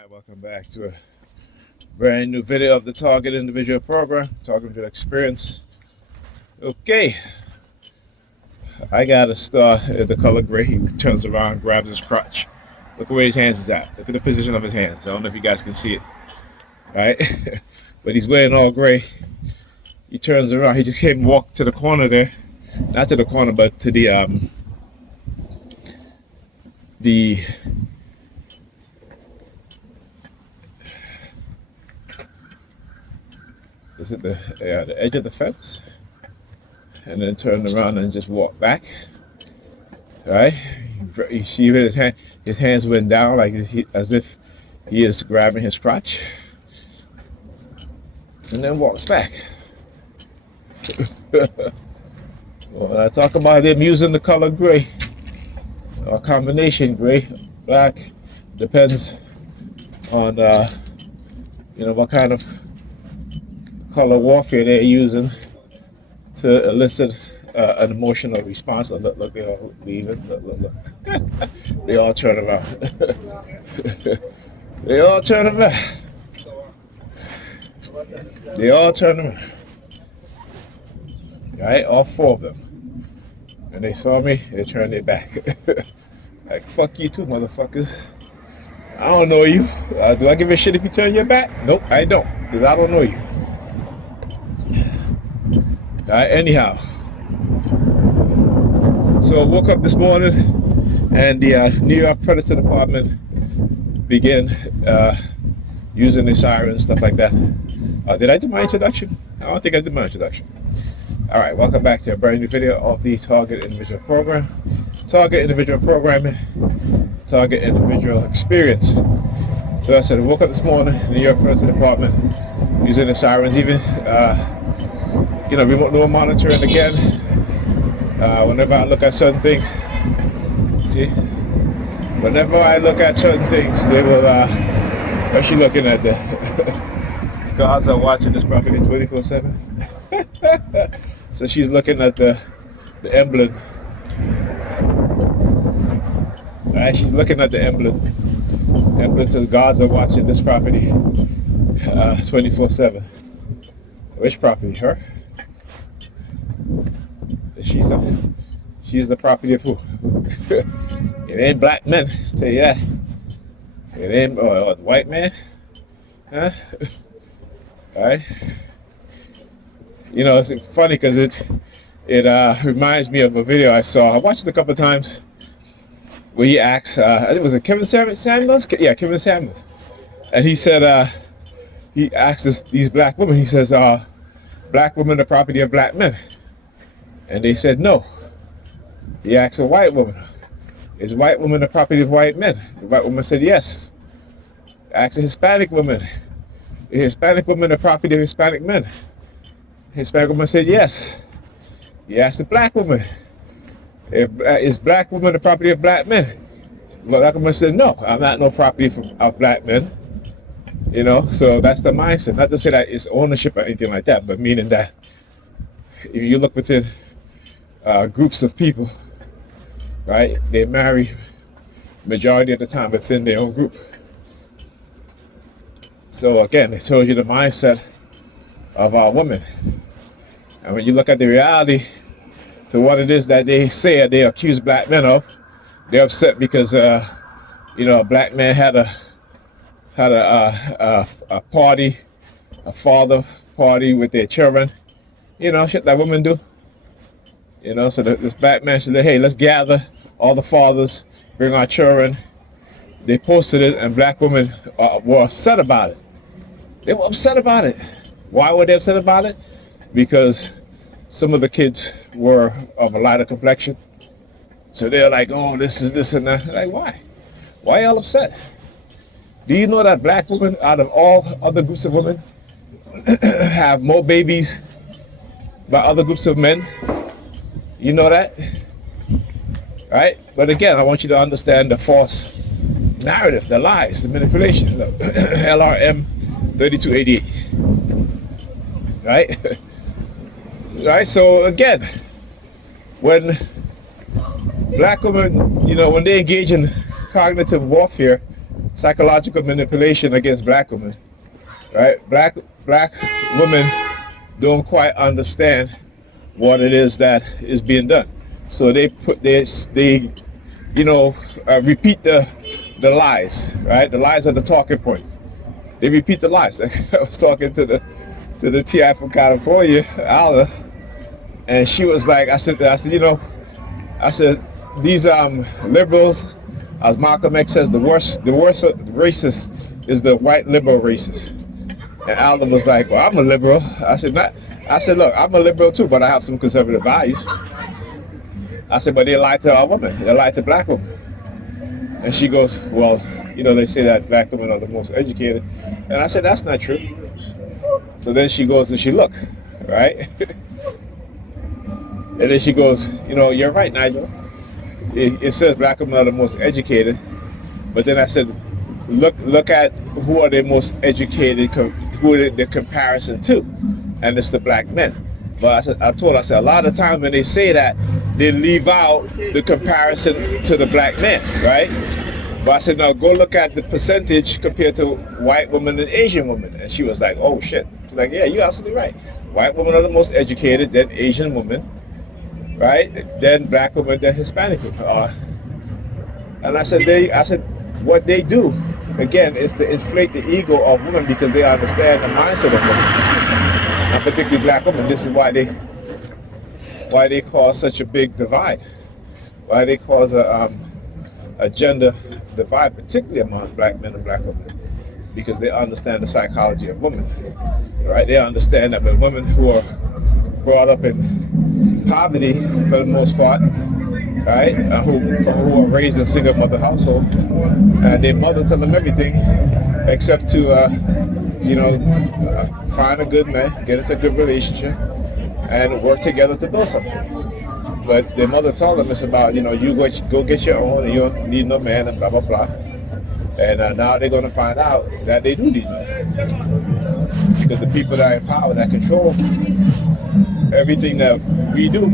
Alright, welcome back to a brand new video of the Target Individual Program, Target Individual Experience. Okay, I got a star in the color gray. He turns around, grabs his crotch. Look where his hands is at. Look at the position of his hands. I don't know if you guys can see it, right? But he's wearing all gray. He turns around. He just came walk to the corner there, not to the corner, but to the is it the edge of the fence, and then turned around and just walked back. All right, you see his hands went down like as if he is grabbing his crotch, and then walks back. When I talk about them using the color gray, or combination gray, black, depends on what kind of color warfare they're using to elicit an emotional response. Look, they all leaving. Look. They all turn around. They all turn around. They all turn around. All right, all four of them. And they saw me, they turned their back. Like, fuck you too, motherfuckers. I don't know you. Do I give a shit if you turn your back? Nope, I don't, because I don't know you. Anyhow, so I woke up this morning and the New York Predators Department began using the sirens, stuff like that. Did I do my introduction? I don't think I did my introduction. Alright, welcome back to a brand new video of the Target Individual Program. Target Individual Programming, Target Individual Experience. So I said I woke up this morning, New York Predators Department using the sirens, even remote door monitoring again. Whenever I look at certain things, see, whenever I look at certain things, they will, what's she looking at the guards are watching this property 24/7. So she's looking at the emblem. Alright, she's looking at the emblem. The emblem says guards are watching this property 24/7. Which property? Her? She's the property of who? It ain't black men, tell you that. It ain't white man, huh? All right. It's funny because it reminds me of a video I saw. I watched it a couple of times where he asks, I think it was Kevin Samuels? Yeah, Kevin Samuels. And he said, he asks these black women, he says, black women are property of black men. And they said no. He asked a white woman, is white woman the property of white men? The white woman said yes. Asked a Hispanic woman, is Hispanic woman the property of Hispanic men? Hispanic woman said yes. He asked a black woman, is black woman the property of black men? The black woman said no, I'm not no property of black men. So that's the mindset. Not to say that it's ownership or anything like that, but meaning that if you look within groups of people, right, they marry majority of the time within their own group. So again, it tells you the mindset of our women. And when you look at the reality to what it is that they say they accuse black men of, they're upset because a black man had a party, a father party with their children. Shit that women do. So this black man said, hey, let's gather all the fathers, bring our children. They posted it, and black women were upset about it. They were upset about it. Why were they upset about it? Because some of the kids were of a lighter complexion. So they're like, oh, this is this and that. Like, why? Why y'all upset? Do you know that black women, out of all other groups of women, have more babies by other groups of men? You know that? Right? But again, I want you to understand the false narrative, the lies, the manipulation. Look, LRM 3288. Right? Right? So again, when black women, when they engage in cognitive warfare, psychological manipulation against black women, right? Black women don't quite understand what it is that is being done, so they put this, they, repeat the lies, right? The lies are the talking point. They repeat the lies. Like I was talking to the TI from California, Alda, and she was like, I said, these liberals, as Malcolm X says, the worst racist is the white liberal racist. And Alda was like, well, I'm a liberal. I said, look, I'm a liberal too, but I have some conservative values. I said, but they lie to our women. They lie to black women. And she goes, well, they say that black women are the most educated. And I said, that's not true. So then she goes and she look, right? And then she goes, you're right, Nigel. It says black women are the most educated. But then I said, look at who are the most educated, who are the comparison to. And it's the black men. But I told her, a lot of times when they say that, they leave out the comparison to the black men, right? But I said, now go look at the percentage compared to white women and Asian women. And she was like, oh shit. She's like, yeah, you're absolutely right. White women are the most educated, then Asian women, right? Then black women, then Hispanic women are. And I said, what they do, again, is to inflate the ego of women because they understand the mindset of women. And particularly black women. This is why they cause such a big divide. Why they cause a gender divide, particularly among black men and black women, because they understand the psychology of women. Right? They understand that when women who are brought up in poverty for the most part, right, who are raised in a single mother household, and their mother tell them everything except to find a good man, get into a good relationship, and work together to build something. But their mother told them it's about, you go get your own, and you don't need no man, and blah, blah, blah. And now they're going to find out that they do need men. Because the people that are in power, that control everything that we do,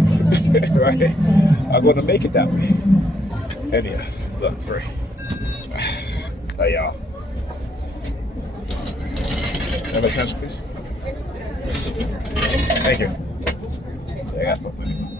right, are going to make it that way. Anyhow, look, pray. Hey, y'all. Have a chance, please. Thank you. I got to put money.